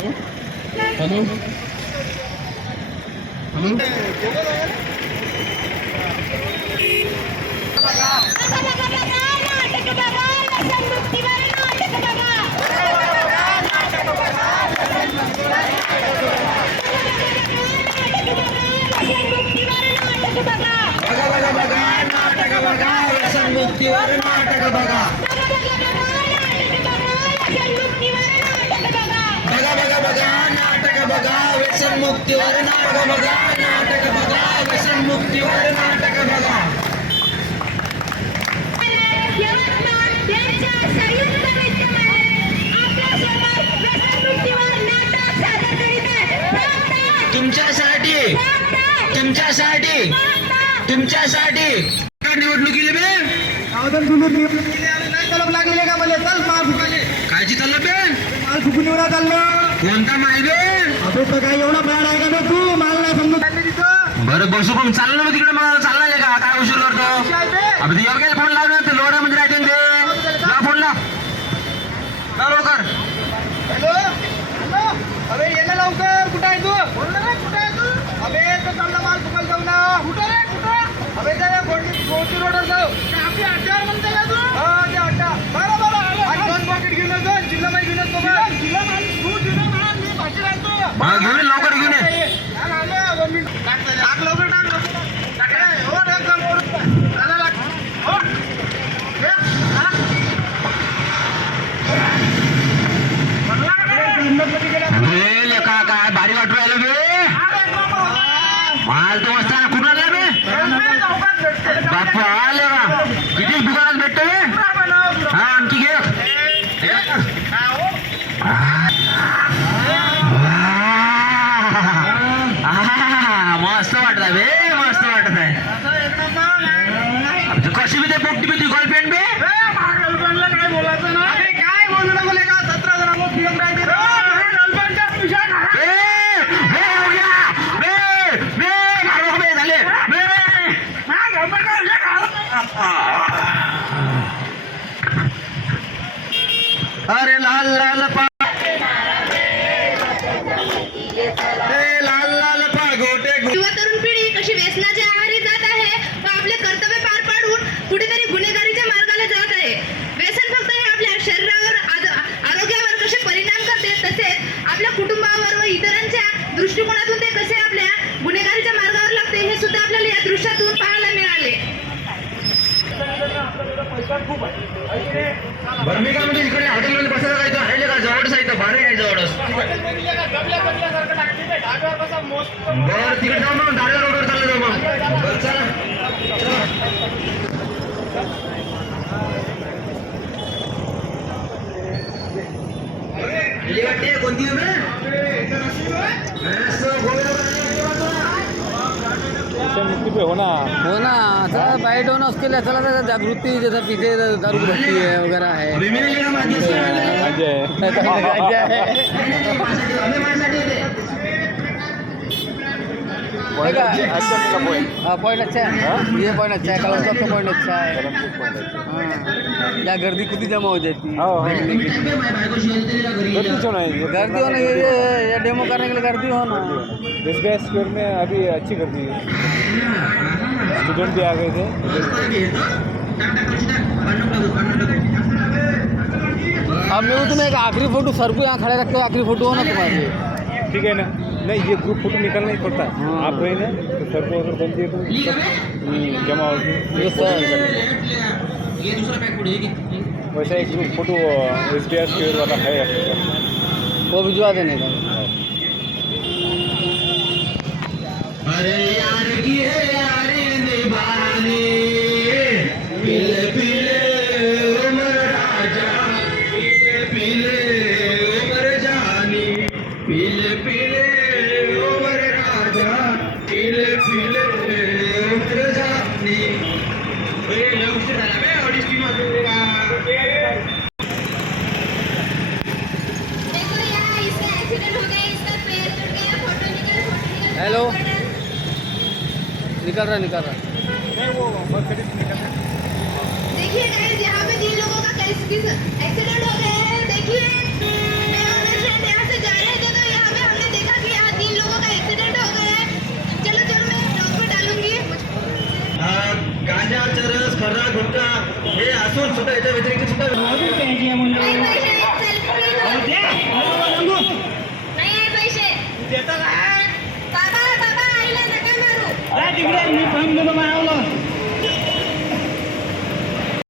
Hello hello व्यसनमुक्तीवर नाटक बघा. नाटक बघा व्यसनमुक्तीवर नाटक बघा. नाटक बघा व्यसनमुक्तीवर नाटक बघा. तुमच्यासाठी तुमच्यासाठी तुमच्यासाठी निवडणुकीला बे तलब लागलेले का मला चल माल फुकाले कायची तलब बे माल फुकून एवढा चाललो कोणता माय बे अबे तर काय एवढा बॅड आहे का बे तू माल नाही समजत तिथं बरं बसू पण चाललं ना तिकडे मला चालणार का काय उशीर करतो अबे ते योग्य फोन लावला ते लोडा म्हणजे राहते ते ला फोन लाव लवकर. हॅलो हॅलो अबे ये ना लवकर कुठं आहे तू बोल ना रे कुठं आहे तू अबे तो चालला माल फुकायला जाऊ ना कुठं रे कुठं अबे ते गोटी रोडवर जाऊ आपली अड्ड्यावर म्हणते का तू हा ते अड्डा बरं आणि 2 पॉकेट घेऊन येतो जिल्हा माई घेऊन येतो जिल्हा माल तू जिल्हा माल मी भाजी राहतो घेऊन ये, लवकर घेऊन ये. टाक लवकर टाक हो टाक चाला लाग हो लेका काय भारी वाटू राहिलं बे माल तो वाजता कुणाला बे बापू आले का किती दुकानात भेटतो बे हा आणखी घे मस्त वाटत आहे बे मस्त वाटत आहे कशी बी ते पोटी बी गर्लफ्रेंड बे काय बोलायचं ना काय बोलू नको का 17 जण फिरत राहते अरे लाल लाल युवा तरुण पिढी कशी व्यसनाच्या आहारी जात आहे व आपले कर्तव्य पार पाडून कुठेतरी गुन्हेगारीच्या मार्गाला जात आहे. व्यसन फक्त हे आपल्या शरीरावर आरोग्यावर कसे परिणाम करते तसेच आपल्या कुटुंबावर व इतरांच्या दृष्टिकोनातून ते कसे आपल्या गुन्हेगारीच्या मार्गावर लागते हे सुद्धा आपल्याला या दृश्यातून पाहायला मिळाले. बरं मी काय म्हणजे इकडे हॉटेलमध्ये बसायला जायचं आहे का जवळच आहे भारी आहे जवळच बरं तिकडे जाऊ मग दादर रोडवर चाललं जाऊ मग बरं चला कोणती हो ना आता बाइट होना उसके लिए चला था जागृति जैसा पीछे दारू भट्टी है वगैरह है पॉइंट अच्छा है ये पॉइंट अच्छा है कलर का पॉइंट अच्छा है हाँ या गर्दी खुद ही जमा हो जाती है गर्दी होना ये डेमो करने के लिए गर्दी होना दिसगाय स्क्वायर में अभी अच्छी गर्दी है स्टूडेंट भी आ गए थे अब मैं तुम्हें एक आखिरी फोटो सर को यहाँ खड़े रखते हो आखिरी फोटो हो ना तुम्हारी ठीक है ना नहीं ये ग्रुप फोटो निकालना ही पड़ता है आप रहे ना तो सर को अगर बन दिए तो सब जमा होगी वैसा एक ग्रुप फोटो SBI स्क्वायर वाला है आपके पास वो भिजवा देने का अरे यार की है यारी निभानी पीले पीले उमर राजा पीले पीले उमर जानी पीले पीले उमर राजा पीले पीले उमर जानी देखो यहाँ इसका एक्सीडेंट हो गया, इसका पैर टूट गया, फोटो निकल हेलो निकल रहा देखिए गाइस यहाँ पे 3 लोगों का एक्सीडेंट हो गया है. देखिए मैं और मेरे फ्रेंड यहाँ से जा रहे थे तो असून सुद्धा याच्या व्यतिरिक्त सुद्धा